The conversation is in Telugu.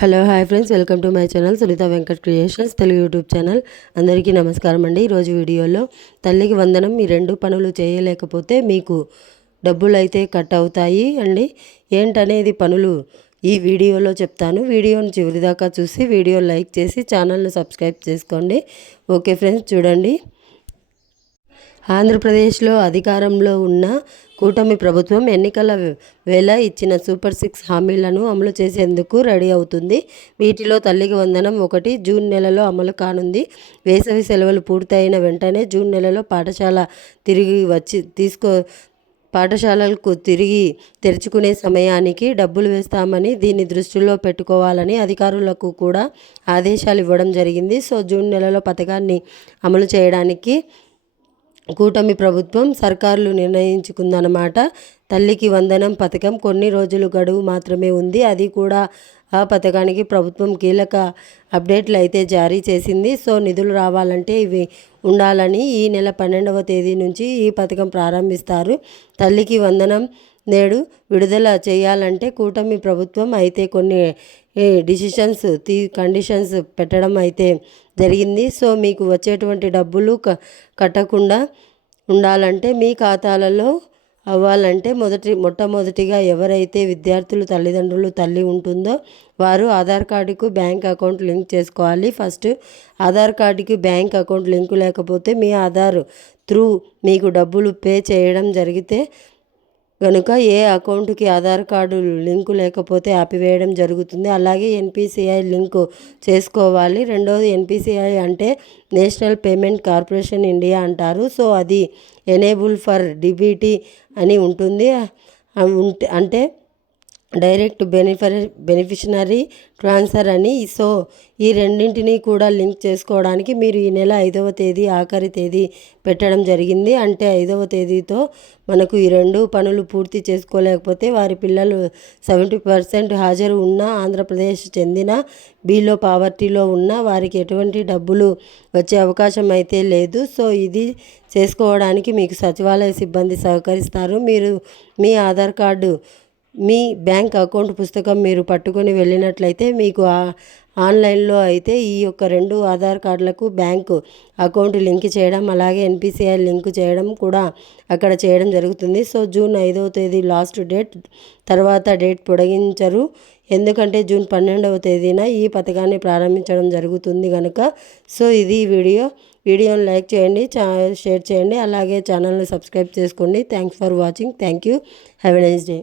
Hello hi friends. Welcome to my channel Sunitha Venkat creations Telugu YouTube channel. అందరికీ నమస్కారం అండి. ఈరోజు వీడియోలో తల్లికి వందనం ఈ రెండు పనులు చేయలేకపోతే మీకు డబ్బులు అయితే కట్ అవుతాయి అండి. ఏంటనేది పనులు ఈ వీడియోలో చెప్తాను. వీడియోని చివరిదాకా చూసి వీడియో లైక్ చేసి ఛానల్ని సబ్స్క్రైబ్ చేసుకోండి. ఓకే ఫ్రెండ్స్ చూడండి. ఆంధ్రప్రదేశ్లో అధికారంలో ఉన్న కూటమి ప్రభుత్వం ఎన్నికల వేళ ఇచ్చిన సూపర్ సిక్స్ హామీలను అమలు చేసేందుకు రెడీ అవుతుంది. వీటిలో తల్లికి వందనం ఒకటి జూన్ నెలలో అమలు కానుంది. వేసవి సెలవులు పూర్తయిన వెంటనే జూన్ నెలలో పాఠశాల తిరిగి వచ్చి తీసుకో పాఠశాలలకు తిరిగి తెరుచుకునే సమయానికి డబ్బులు వేస్తామని దీన్ని దృష్టిలో పెట్టుకోవాలని అధికారులకు కూడా ఆదేశాలు ఇవ్వడం జరిగింది. సో జూన్ నెలలో పథకాన్ని అమలు చేయడానికి కూటమి ప్రభుత్వం సర్కారులు నిర్ణయించుకుందనమాట తల్లికి వందనం పథకం కొన్ని రోజులు గడువు మాత్రమే ఉంది. అది కూడా ఆ పథకానికి ప్రభుత్వం కీలక అప్డేట్లు అయితే జారీ చేసింది. సో నిధులు రావాలంటే ఇవి ఉండాలని ఈ నెల పన్నెండవ తేదీ నుంచి ఈ పథకం ప్రారంభిస్తారు. తల్లికి వందనం నేడు విడుదల చేయాలంటే కూటమి ప్రభుత్వం అయితే కొన్ని డిసిషన్స్ తీ కండిషన్స్ పెట్టడం అయితే జరిగింది. సో మీకు వచ్చేటువంటి డబ్బులు కట్టకుండా ఉండాలంటే మీ ఖాతాలలో అవ్వాలంటే మొదటి మొట్టమొదటిగా ఎవరైతే విద్యార్థులు తల్లిదండ్రులు తల్లి ఉంటుందో వారు ఆధార్ కార్డుకు బ్యాంక్ అకౌంట్ లింక్ చేసుకోవాలి. ఫస్ట్ ఆధార్ కార్డుకి బ్యాంక్ అకౌంట్ లింకు లేకపోతే మీ ఆధార్ త్రూ మీకు డబ్బులు పే చేయడం జరిగితే కనుక ఏ అకౌంట్కి ఆధార్ కార్డు లింకు లేకపోతే ఆపివేయడం జరుగుతుంది. అలాగే ఎన్పిసిఐ లింకు చేసుకోవాలి. రెండవది ఎన్పిసిఐ అంటే నేషనల్ పేమెంట్ కార్పొరేషన్ ఇండియా అంటారు. సో అది ఎనేబుల్ ఫర్ డిబిటీ అని ఉంటుంది. అంటే డైరెక్ట్ బెనిఫరి బెనిఫిషనరీ ట్రాన్స్ఫర్ అని సో ఈ రెండింటిని కూడా లింక్ చేసుకోవడానికి మీరు ఈ నెల ఐదవ తేదీ ఆఖరి తేదీ పెట్టడం జరిగింది. అంటే ఐదవ తేదీతో మనకు ఈ రెండు పనులు పూర్తి చేసుకోలేకపోతే వారి పిల్లలు సెవెంటీ పర్సెంట్ హాజరు ఉన్న ఆంధ్రప్రదేశ్ చెందిన బీలో పావర్టీలో ఉన్న వారికి ఎటువంటి డబ్బులు వచ్చే అవకాశం అయితే లేదు. సో ఇది చేసుకోవడానికి మీకు సచివాలయ సిబ్బంది సహకరిస్తారు. మీరు మీ ఆధార్ కార్డు మీ బ్యాంక్ అకౌంట్ పుస్తకం మీరు పట్టుకొని వెళ్ళినట్లయితే మీకు ఆన్లైన్లో అయితే ఈ యొక్క రెండు ఆధార్ కార్డులకు బ్యాంకు అకౌంట్ లింక్ చేయడం అలాగే ఎన్పిసిఐ లింక్ చేయడం కూడా అక్కడ చేయడం జరుగుతుంది. సో జూన్ ఐదవ తేదీ లాస్ట్ డేట్. తర్వాత డేట్ పొడిగించరు. ఎందుకంటే జూన్ పన్నెండవ తేదీన ఈ పథకాన్ని ప్రారంభించడం జరుగుతుంది కనుక సో ఇది వీడియో. వీడియోని లైక్ చేయండి షేర్ చేయండి అలాగే ఛానల్ని సబ్స్క్రైబ్ చేసుకోండి. Thanks for watching. Thank you. Have a nice day.